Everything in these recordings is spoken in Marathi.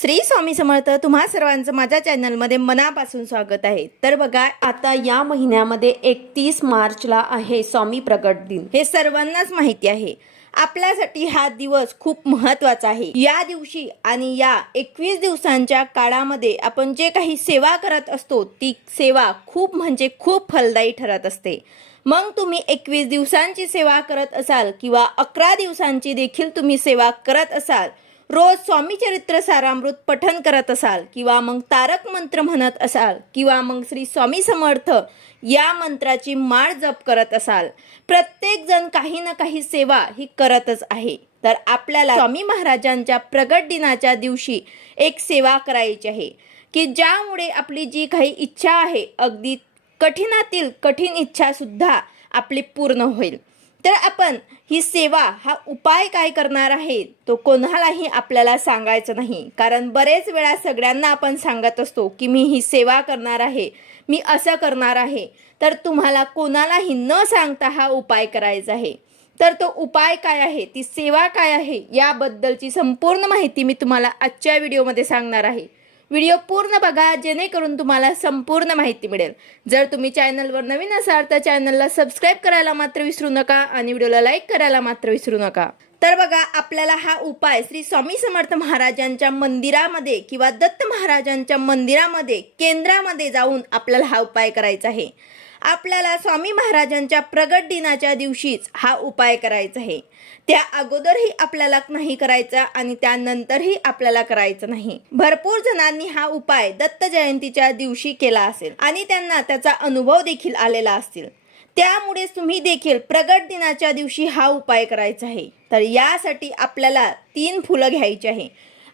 श्री स्वामी समर्थ तुम्हा सर्वांचं माझ्या चॅनलमध्ये मनापासून स्वागत आहे. तर बघा आता या महिन्यामध्ये एकतीस मार्चला आहे स्वामी प्रगट दिन. हे सर्वांनाच माहिती आहे. आपल्यासाठी हा दिवस खूप महत्त्वाचा आहे. या दिवशी आणि या एकवीस दिवसांच्या काळामध्ये आपण जे काही सेवा करत असतो ती सेवा खूप म्हणजे खूप फलदायी ठरत असते. मग तुम्ही एकवीस दिवसांची सेवा करत असाल किंवा अकरा दिवसांची देखील तुम्ही सेवा करत असाल रोज स्वामी चरित्र सारामृत पठन करत असाल किंवा मग तारक मंत्र म्हणत असाल किंवा मग श्री स्वामी समर्थ या मंत्राची माळ जप करत असाल प्रत्येक जण काही ना काही सेवा ही करतच आहे. तर आपल्याला स्वामी महाराजांच्या प्रगट दिनाच्या दिवशी एक सेवा करायची आहे की ज्यामुळे आपली जी काही इच्छा आहे अगदी कठीणातील कठीण इच्छा सुद्धा आपली पूर्ण होईल. तर आपण ही सेवा हा उपाय काय करणार आहे तो कोणालाही आपल्याला सांगायचं नाही. कारण बरेच वेळा सगळ्यांना आपण सांगत असतो की मी ही सेवा करणार आहे मी असं करणार आहे. तर तुम्हाला कोणालाही न सांगता हा उपाय करायचा आहे. तर तो उपाय काय आहे ती सेवा काय आहे याबद्दलची संपूर्ण माहिती मी तुम्हाला आजच्या व्हिडिओमध्ये सांगणार आहे. व्हिडिओ पूर्ण बघा जेणेकरून तुम्हाला संपूर्ण माहिती मिळेल. जर तुम्ही चॅनलवर नवीन असाल तर चॅनलला सबस्क्राईब करायला मात्र विसरू नका आणि व्हिडिओला लाईक करायला मात्र विसरू नका. तर बघा आपल्याला हा उपाय श्री स्वामी समर्थ महाराजांच्या मंदिरामध्ये किंवा दत्त महाराजांच्या मंदिरामध्ये केंद्रामध्ये जाऊन आपल्याला हा उपाय करायचा आहे. आपल्याला स्वामी महाराजांच्या प्रगट दिनाच्या दिवशीच हा उपाय करायचा आहे. त्या अगोदरही आपल्याला नाही करायचा आणि त्यानंतरही आपल्याला करायचं नाही. भरपूर जणांनी हा उपाय दत्त जयंतीच्या दिवशी केला असेल आणि त्यांना त्याचा अनुभव देखील आलेला असतील. त्यामुळे तुम्ही देखील प्रगट दिनाच्या दिवशी हा उपाय करायचा आहे. तर यासाठी आपल्याला तीन फुलं घ्यायची आहे.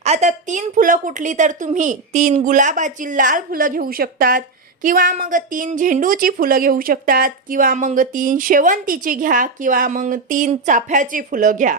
आता तीन फुलं कुठली तर तुम्ही तीन गुलाबाची लाल फुलं घेऊ शकतात किंवा मग तीन झेंडूची फुलं घेऊ शकतात किंवा मग तीन शेवंतीची घ्या किंवा मग तीन चाफ्याची फुलं घ्या.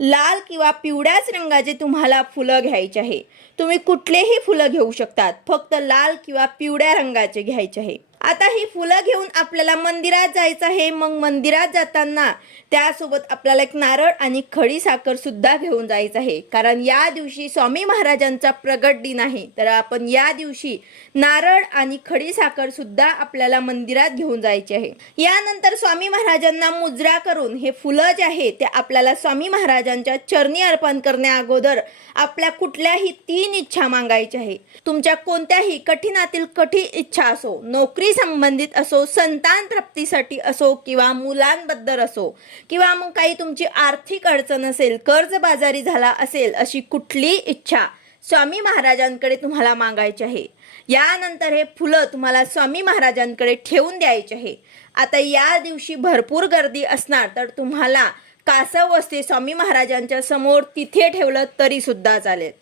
लाल किंवा पिवळ्याच रंगाचे तुम्हाला फुलं घ्यायचे आहे. तुम्ही कुठलेही फुलं घेऊ शकतात फक्त लाल किंवा पिवळ्या रंगाचे घ्यायचे आहे. आता ही फुलं घेऊन आपल्याला मंदिरात जायचं आहे. मग मंदिरात जाताना त्यासोबत आपल्याला एक नारळ आणि खडी साखर सुद्धा घेऊन जायचं आहे. कारण या दिवशी स्वामी महाराजांचा प्रगट दिन आहे. तर आपण या दिवशी नारळ आणि खडी साखर सुद्धा आपल्याला मंदिरात घेऊन जायचे आहे. यानंतर स्वामी महाराजांना मुजरा करून हे फुलं जे आहे ते आपल्याला स्वामी महाराजांच्या चरणी अर्पण करण्या अगोदर आपल्या कुठल्याही तीन इच्छा मागायच्या आहे. तुमच्या कोणत्याही कठीणातील कठीण इच्छा असो नोकरी संबंधित असो संतान प्राप्तीसाठी असो किंवा मुलांबद्दल असो किंवा मग काही तुमची आर्थिक अडचण असेल कर्जबाजारी झाला असेल अशी कुठली इच्छा स्वामी महाराजांकडे तुम्हाला मागायचे आहे. यानंतर हे फुलं तुम्हाला स्वामी महाराजांकडे ठेवून द्यायचे आहे. आता या दिवशी भरपूर गर्दी असणार तर तुम्हाला कासव असते स्वामी महाराजांच्या समोर तिथे ठेवलं तरी सुद्धा चालेल.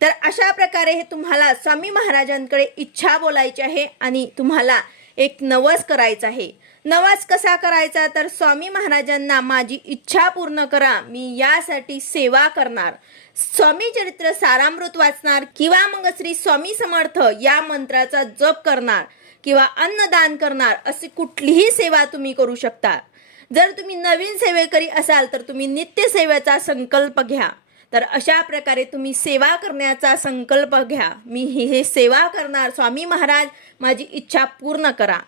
तर अशा प्रकारे हे तुम्हाला स्वामी महाराजांकडे इच्छा बोलायची आहे आणि तुम्हाला एक नवस करायचा आहे. नवाज कसा करायचा तर स्वामी महाराजांना माझी इच्छा पूर्ण करा मी यासाठी सेवा करणार. स्वामी चरित्र सारामृत वाचणार किंवा मग श्री स्वामी समर्थ या मंत्राचा जप करणार किंवा अन्नदान करणार अशी कुठलीही सेवा तुम्ही करू शकता. जर तुम्ही नवीन सेवेकरी असाल तर तुम्ही नित्य सेवेचा संकल्प घ्या. तर अशा प्रकारे तुम्ही सेवा करण्याचा संकल्प घ्या. मी ही हे सेवा करणार. स्वामी महाराज माझी इच्छा पूर्ण करा.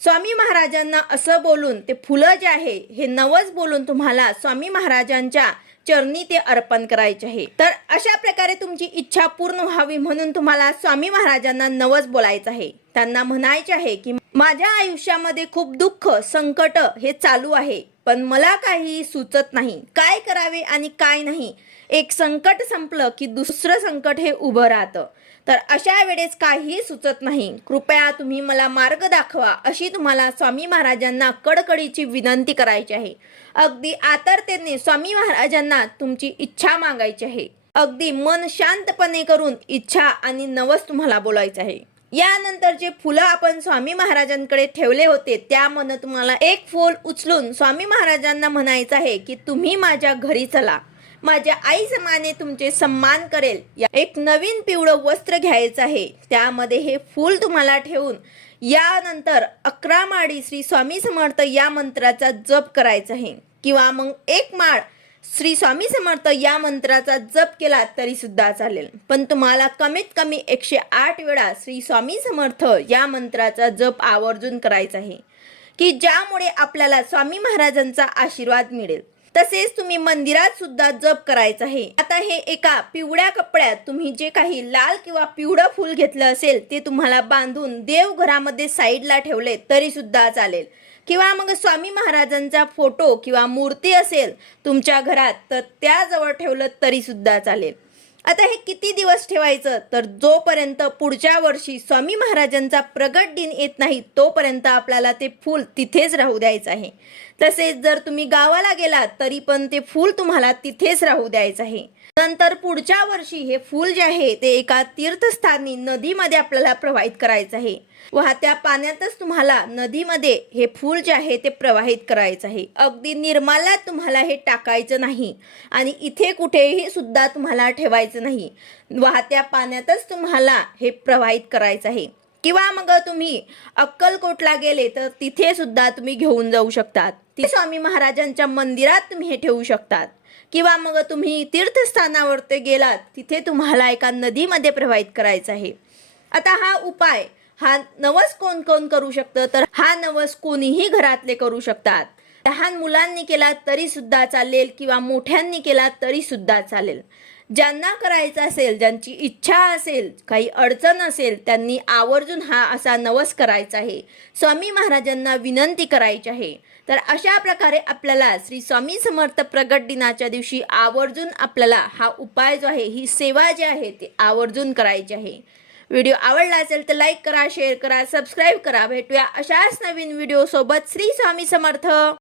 स्वामी महाराजांना असं बोलून ते फुलं जे आहे हे नवस बोलून तुम्हाला स्वामी महाराजांच्या चरणी ते अर्पण करायचे आहे. तर अशा प्रकारे तुमची इच्छा पूर्ण व्हावी म्हणून तुम्हाला स्वामी महाराजांना नवस बोलायचं आहे. त्यांना म्हणायचे आहे की माझ्या आयुष्यामध्ये खूप दुःख संकट हे चालू आहे पण मला काही सुचत नाही. काय करावे आणि काय नाही? एक संकट संपलं की दुसरं संकट हे उभं राहतं. तर अशा वेळेस काहीही सुचत नाही. कृपया तुम्ही मला मार्ग दाखवा अशी तुम्हाला स्वामी महाराजांना कडकडीची विनंती करायची आहे. अगदी आतरतेने स्वामी महाराजांना तुमची इच्छा मागायची आहे. अगदी मन शांतपणे करून इच्छा आणि नवस तुम्हाला बोलायचं आहे. यानंतर जे फुलं आपण स्वामी महाराजांकडे ठेवले होते त्यामधनं तुम्हाला एक फूल उचलून स्वामी महाराजांना म्हणायचं आहे की तुम्ही माझ्या घरी चला. माझ्या आई समाने तुमचे सन्मान करेल. या- एक नवीन पिवळं वस्त्र घ्यायचं आहे. त्यामध्ये हे फूल तुम्हाला ठेवून यानंतर अकरा माळी श्री स्वामी समर्थ या मंत्राचा जप करायचा आहे. किंवा मग एक माळ श्री स्वामी समर्थ या मंत्राचा जप केला तरी सुद्धा चालेल. पण तुम्हाला कमीत कमी एकशे आठ वेळा श्री स्वामी समर्थ या मंत्राचा जप आवर्जून करायचा आहे. की ज्यामुळे आपल्याला स्वामी महाराजांचा आशीर्वाद मिळेल. तसेच तुम्ही मंदिरात सुद्धा जप करायचा आहे. आता हे एका पिवळ्या कपड्यात तुम्ही जे काही लाल किंवा पिवळं फूल घेतलं असेल ते तुम्हाला बांधून देवघरामध्ये साईडला ठेवले तरी सुद्धा चालेल. किंवा मग स्वामी महाराजांचा फोटो किंवा मूर्ती असेल तुमच्या घरात तर त्याजवळ ठेवलं तरी सुद्धा चालेल. आता हे किती दिवस ठेवायचं? तर जोपर्यंत पुढच्या वर्षी स्वामी महाराजांचा प्रगट दिन येत नाही तोपर्यंत आपल्याला ते फूल तिथेच राहू द्यायचं आहे. तसेच जर तुम्ही गावाला गेलात तरी पण ते फूल तुम्हाला तिथेच राहू द्यायचं आहे. नंतर पुढच्या वर्षी हे फूल जे आहे ते एका तीर्थस्थानी नदीमध्ये आपल्याला प्रवाहित करायचं आहे. वाहत्या पाण्यातच तुम्हाला नदीमध्ये हे फूल जे आहे ते प्रवाहित करायचं आहे. अगदी निर्माल्यात तुम्हाला हे टाकायचं नाही. आणि इथे कुठेही सुद्धा तुम्हाला ठेवायचं नाही. वाहत्या पाण्यातच तुम्हाला हे प्रवाहित करायचं आहे. किंवा मग तुम्ही अक्कलकोटला गेले तर तिथे सुद्धा तुम्ही घेऊन जाऊ शकतात. ती स्वामी महाराजांच्या मंदिरात तुम्ही हे ठेवू शकतात. किंवा मग तुम्ही तीर्थस्थानावर ते गेलात तिथे तुम्हाला एका नदीमध्ये प्रवाहित करायचं आहे. आता हा उपाय हा नवस कोण कोण करू शकतं? तर हा नवस कोणीही घरातले करू शकतात. लहान मुलांनी केला तरी सुद्धा चालेल किंवा मोठ्यांनी केला तरी सुद्धा चालेल. ज्यांना करायचं असेल ज्यांची इच्छा असेल काही अडचण असेल त्यांनी आवर्जून हा असा नवस करायचा आहे. स्वामी महाराजांना विनंती करायची आहे. तर अशा प्रकारे आपल्याला श्री स्वामी समर्थ प्रगट दिनाच्या दिवशी आवर्जून आपल्याला हा उपाय जो आहे ही सेवा जी आहे ती आवर्जून करायची आहे. व्हिडिओ आवडला असेल तर लाईक करा शेअर करा सबस्क्राईब करा. भेटूया अशाच नवीन व्हिडिओसोबत श्री स्वामी समर्थ!